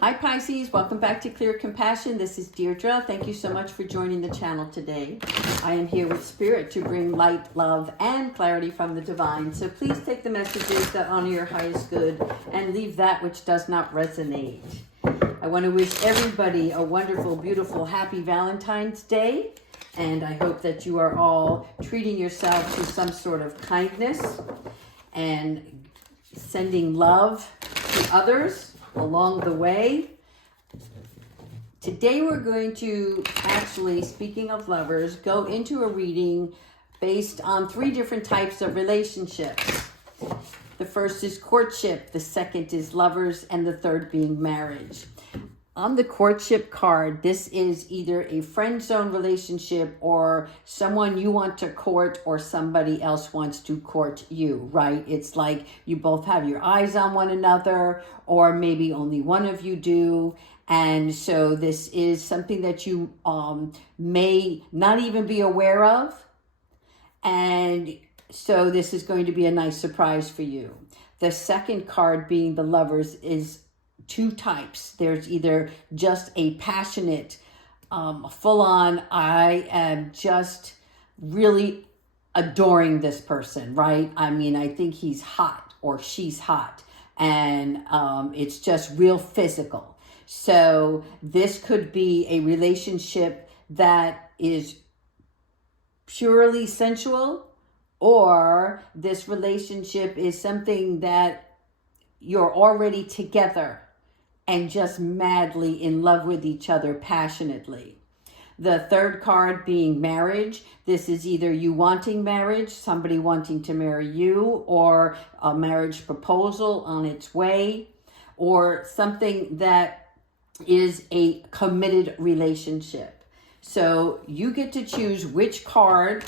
Hi Pisces, welcome back to Clear Compassion. This is Deirdre. Thank you so much for joining the channel today. I am here with Spirit to bring light, love, and clarity from the divine. So please take the messages that honor your highest good and leave that which does not resonate. I want to wish everybody a wonderful, beautiful, happy Valentine's Day. And I hope that you are all treating yourself to some sort of kindness and sending love to others along the way. Today we're going to actually, speaking of lovers, go into a reading based on 3 different types of relationships. The first is courtship, the second is lovers, and the third being marriage. On the courtship card, this is either a friend zone relationship or someone you want to court or somebody else wants to court you, right? It's like you both have your eyes on one another, or maybe only one of you do. And so this is something that you may not even be aware of. And so this is going to be a nice surprise for you. The second card, being the lovers, is 2 types. There's either just a passionate, full-on, I am just really adoring this person, right? I mean, I think he's hot or she's hot, and it's just real physical. So this could be a relationship that is purely sensual, or this relationship is something that you're already together and just madly in love with each other passionately. The third card being marriage. This is either you wanting marriage, somebody wanting to marry you, or a marriage proposal on its way, or something that is a committed relationship. So you get to choose which card,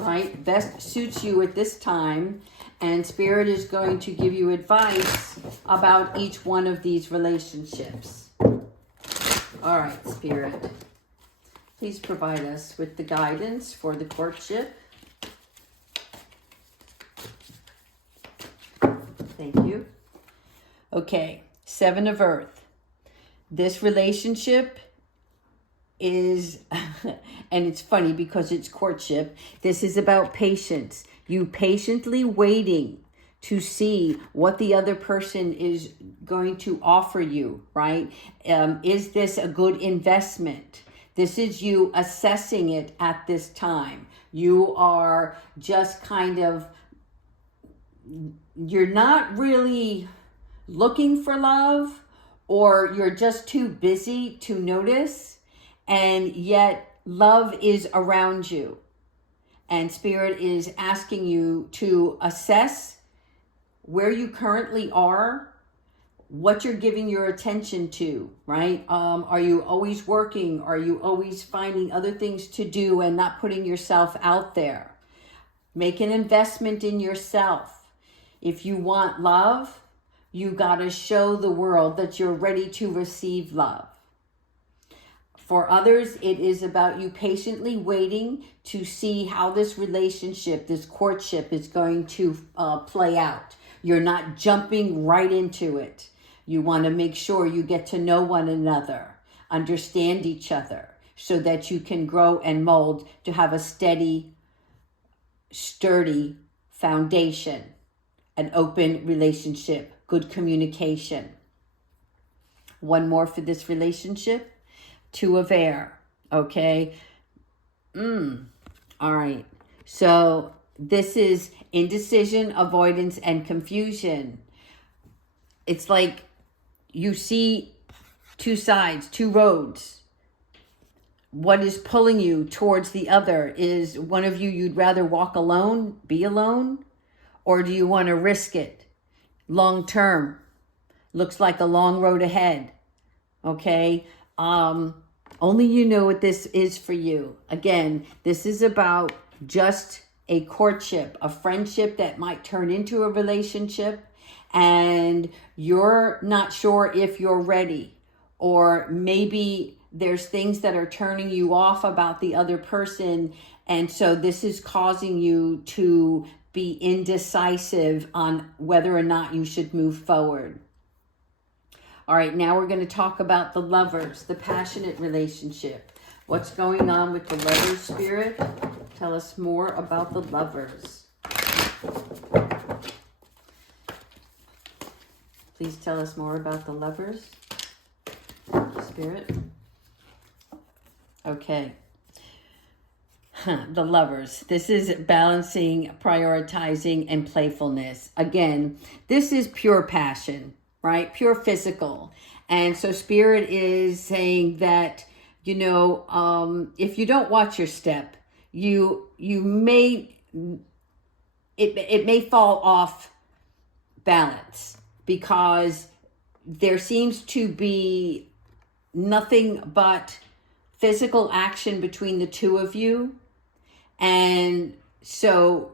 right, best suits you at this time. And Spirit is going to give you advice about each one of these relationships. All right, Spirit, please provide us with the guidance for the courtship. Thank you. Okay, 7 of Earth. This relationship is, and it's funny because it's courtship, this is about patience. You patiently waiting to see what the other person is going to offer you, right? Is this a good investment? This is you assessing it at this time. You are just kind of, you're not really looking for love, or you're just too busy to notice, and yet love is around you. And Spirit is asking you to assess where you currently are, what you're giving your attention to, right? Are you always working? Are you always finding other things to do and not putting yourself out there? Make an investment in yourself. If you want love, you got to show the world that you're ready to receive love. For others, it is about you patiently waiting to see how this relationship, this courtship, is going to play out. You're not jumping right into it. You want to make sure you get to know one another, understand each other, so that you can grow and mold to have a steady, sturdy foundation, an open relationship, good communication. One more for this relationship. 2 of Air, okay? All right. So this is indecision, avoidance, and confusion. It's like you see 2 sides, 2 roads. What is pulling you towards the other? Is one of you you'd rather walk alone, be alone? Or do you want to risk it? Long term. Looks like a long road ahead, okay? Only you know what this is for you. Again, this is about just a courtship, a friendship that might turn into a relationship, and you're not sure if you're ready, or maybe there's things that are turning you off about the other person, and so this is causing you to be indecisive on whether or not you should move forward. All right, now we're going to talk about the lovers, the passionate relationship. What's going on with the lovers, Spirit? Tell us more about the lovers. Please tell us more about the lovers, Spirit. Okay. The lovers. This is balancing, prioritizing, and playfulness. Again, this is pure passion, right? Pure physical. And so Spirit is saying that, you know, if you don't watch your step, you may, it may fall off balance, because there seems to be nothing but physical action between the two of you. And so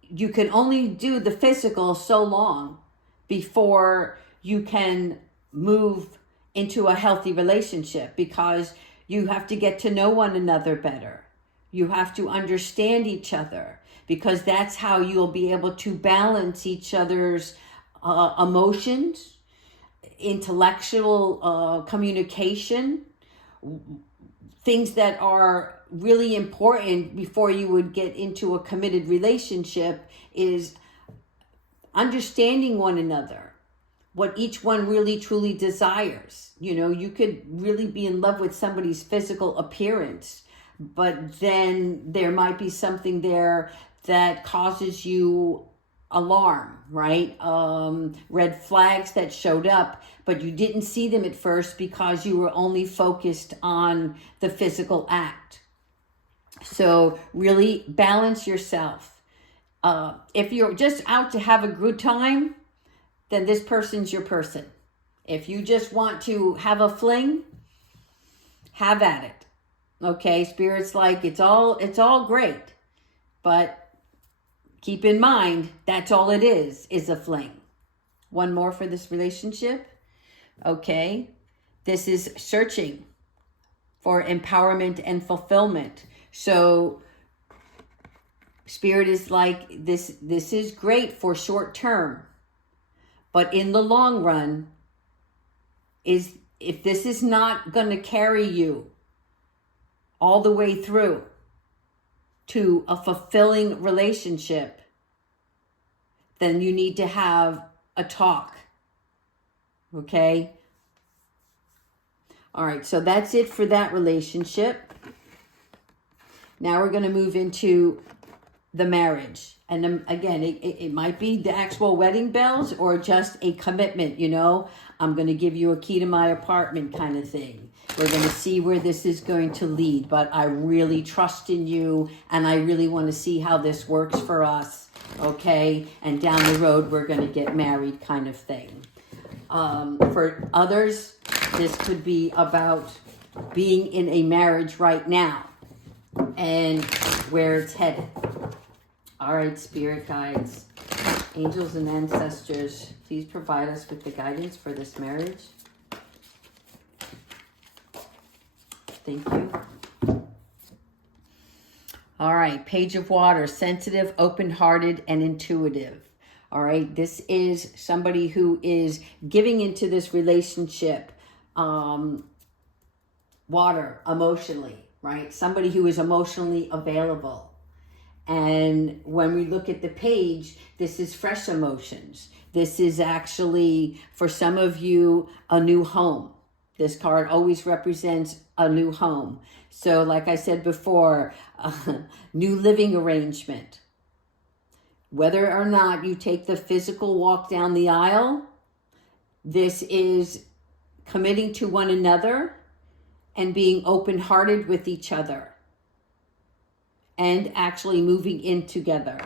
you can only do the physical so long before you can move into a healthy relationship, because you have to get to know one another better. You have to understand each other, because that's how you'll be able to balance each other's emotions, intellectual communication, things that are really important before you would get into a committed relationship is understanding one another, what each one really truly desires. You know, you could really be in love with somebody's physical appearance, but then there might be something there that causes you alarm, right? Red flags that showed up, but you didn't see them at first because you were only focused on the physical act. So really balance yourself. If you're just out to have a good time, then this person's your person. If you just want to have a fling, have at it. Okay, Spirit's like, it's all great, but keep in mind, that's all it is a fling. One more for this relationship. Okay, this is searching for empowerment and fulfillment. So Spirit is like, this is great for short term, but in the long run, if this is not going to carry you all the way through to a fulfilling relationship, then you need to have a talk. Okay? All right, so that's it for that relationship. Now we're going to move into the marriage. And again, it might be the actual wedding bells or just a commitment, you know. I'm going to give you a key to my apartment kind of thing. We're going to see where this is going to lead, but I really trust in you, and I really want to see how this works for us, okay? And down the road, we're going to get married kind of thing. For others, this could be about being in a marriage right now and where it's headed. All right, Spirit guides, angels and ancestors, please provide us with the guidance for this marriage. Thank you. All right, Page of Water, sensitive, open-hearted, and intuitive. All right, this is somebody who is giving into this relationship, water, emotionally, right? Somebody who is emotionally available. And when we look at the page, this is fresh emotions. This is actually, for some of you, a new home. This card always represents a new home. So like I said before, new living arrangement. Whether or not you take the physical walk down the aisle, this is committing to one another and being open-hearted with each other and actually moving in together.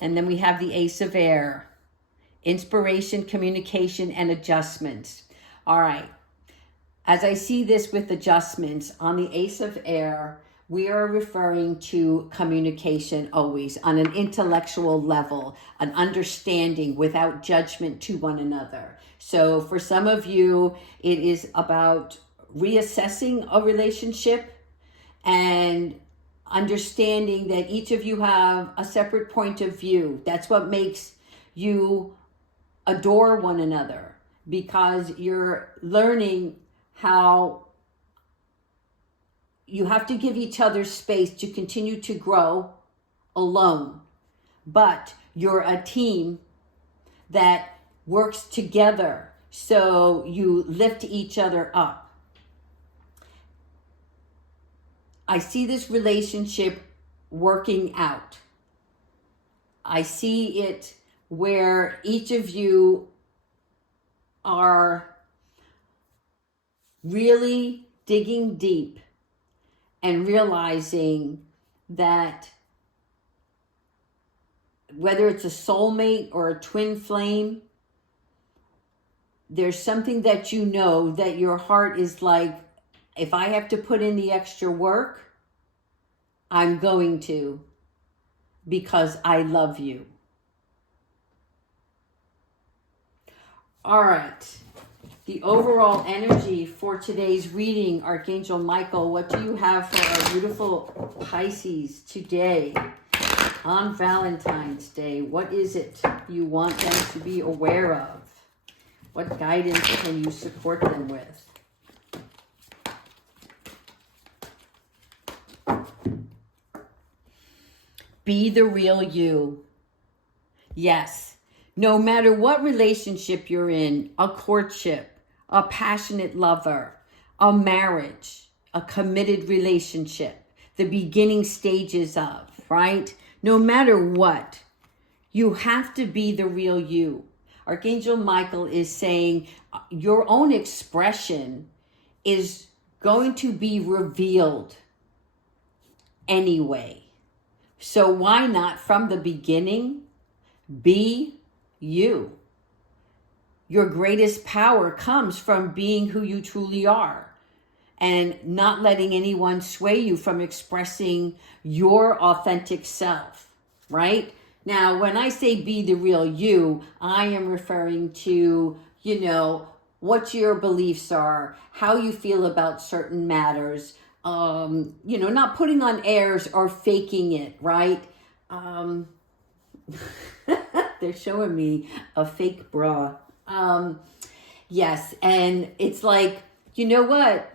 And then we have the Ace of Air, inspiration, communication, and adjustments. All right. As I see this with adjustments, on the Ace of Air, we are referring to communication always on an intellectual level, an understanding without judgment to one another. So for some of you, it is about reassessing a relationship and understanding that each of you have a separate point of view. That's what makes you adore one another, because you're learning how you have to give each other space to continue to grow alone. But you're a team that works together, so you lift each other up. I see this relationship working out. I see it where each of you are really digging deep and realizing that whether it's a soulmate or a twin flame, there's something that you know that your heart is like, if I have to put in the extra work, I'm going to, because I love you. All right. The overall energy for today's reading, Archangel Michael, what do you have for our beautiful Pisces today on Valentine's Day? What is it you want them to be aware of? What guidance can you support them with? Be the real you. Yes. No matter what relationship you're in, a courtship, a passionate lover, a marriage, a committed relationship, the beginning stages of, right? No matter what, you have to be the real you. Archangel Michael is saying your own expression is going to be revealed anyway. So why not from the beginning be you? Your greatest power comes from being who you truly are and not letting anyone sway you from expressing your authentic self, right? Now, when I say be the real you, I am referring to, what your beliefs are, how you feel about certain matters, not putting on airs or faking it, right? They're showing me a fake bra. Yes, and it's like, you know what?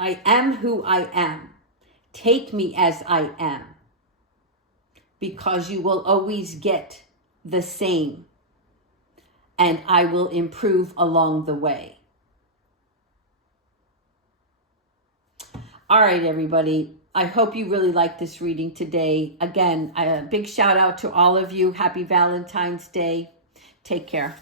I am who I am. Take me as I am, because you will always get the same, and I will improve along the way. All right, everybody. I hope you really liked this reading today. Again, a big shout out to all of you. Happy Valentine's Day. Take care.